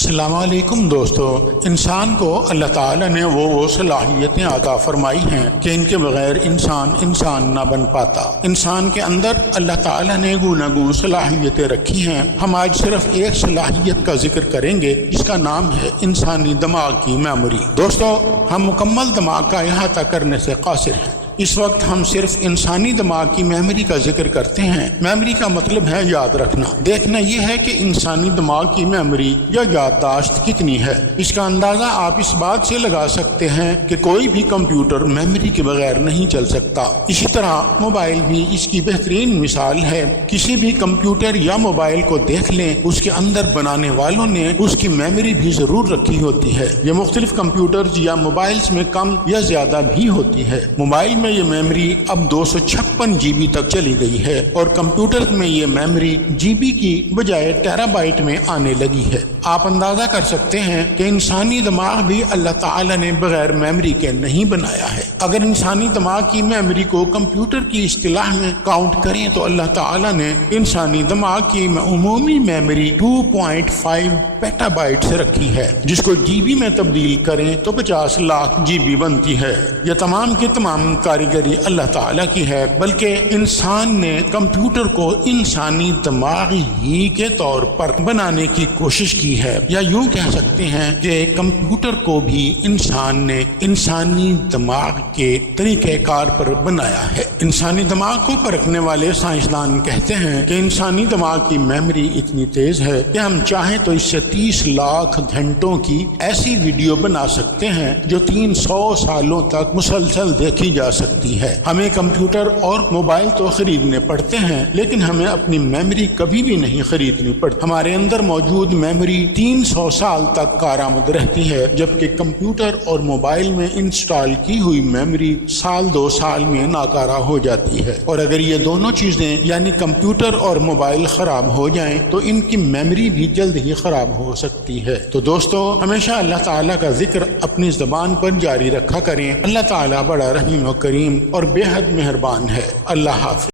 السلام علیکم دوستو، انسان کو اللہ تعالیٰ نے وہ صلاحیتیں عطا فرمائی ہیں کہ ان کے بغیر انسان نہ بن پاتا۔ انسان کے اندر اللہ تعالیٰ نے گوناگون صلاحیتیں رکھی ہیں۔ ہم آج صرف ایک صلاحیت کا ذکر کریں گے جس کا نام ہے انسانی دماغ کی میموری۔ دوستو، ہم مکمل دماغ کا احاطہ کرنے سے قاصر ہیں۔ اس وقت ہم صرف انسانی دماغ کی میموری کا ذکر کرتے ہیں۔ میموری کا مطلب ہے یاد رکھنا۔ دیکھنا یہ ہے کہ انسانی دماغ کی میموری یا یادداشت کتنی ہے۔ اس کا اندازہ آپ اس بات سے لگا سکتے ہیں کہ کوئی بھی کمپیوٹر میموری کے بغیر نہیں چل سکتا۔ اسی طرح موبائل بھی اس کی بہترین مثال ہے۔ کسی بھی کمپیوٹر یا موبائل کو دیکھ لیں، اس کے اندر بنانے والوں نے اس کی میموری بھی ضرور رکھی ہوتی ہے۔ یہ مختلف کمپیوٹرز یا موبائلز میں کم یا زیادہ بھی ہوتی ہے۔ موبائل میں یہ میموری اب 256 جی بی تک چلی گئی ہے اور کمپیوٹر میں یہ میموری جی بی کی بجائے ٹیرا بائٹ میں آنے لگی ہے۔ آپ اندازہ کر سکتے ہیں کہ انسانی دماغ بھی اللہ تعالیٰ نے بغیر میموری کے نہیں بنایا ہے۔ اگر انسانی دماغ کی میموری کو کمپیوٹر کی اصطلاح میں کاؤنٹ کریں تو اللہ تعالیٰ نے انسانی دماغ کی عمومی میموری 2.5 پیٹا بائٹ سے رکھی ہے، جس کو جی بی میں تبدیل کریں تو 50 لاکھ جی بی بنتی ہے۔ یہ تمام کی تمام کاریگری اللہ تعالیٰ کی ہے، بلکہ انسان نے کمپیوٹر کو انسانی دماغ ہی کے طور پر بنانے کی کوشش کی ہے، یا یوں کہہ سکتے ہیں کہ کمپیوٹر کو بھی انسان نے انسانی دماغ کے طریقہ کار پر بنایا ہے۔ انسانی دماغ کو پرکھنے والے سائنسدان کہتے ہیں کہ انسانی دماغ کی میموری اتنی تیز ہے کہ ہم چاہیں تو اس سے 30 لاکھ گھنٹوں کی ایسی ویڈیو بنا سکتے ہیں جو 300 سالوں تک مسلسل دیکھی جا سکتی ہے۔ ہمیں کمپیوٹر اور موبائل تو خریدنے پڑتے ہیں، لیکن ہمیں اپنی میموری کبھی بھی نہیں خریدنی پڑتی۔ ہمارے اندر موجود میموری 300 سال تک کارآمد رہتی ہے، جبکہ کمپیوٹر اور موبائل میں انسٹال کی ہوئی میموری سال 2 سال میں ناکارہ ہو جاتی ہے۔ اور اگر یہ دونوں چیزیں یعنی کمپیوٹر اور موبائل خراب ہو جائیں تو ان کی میموری بھی جلد ہی خراب ہو سکتی ہے۔ تو دوستو، ہمیشہ اللہ تعالیٰ کا ذکر اپنی زبان پر جاری رکھا کریں۔ اللہ تعالیٰ بڑا رحیم و کریم اور بے حد مہربان ہے۔ اللہ حافظ۔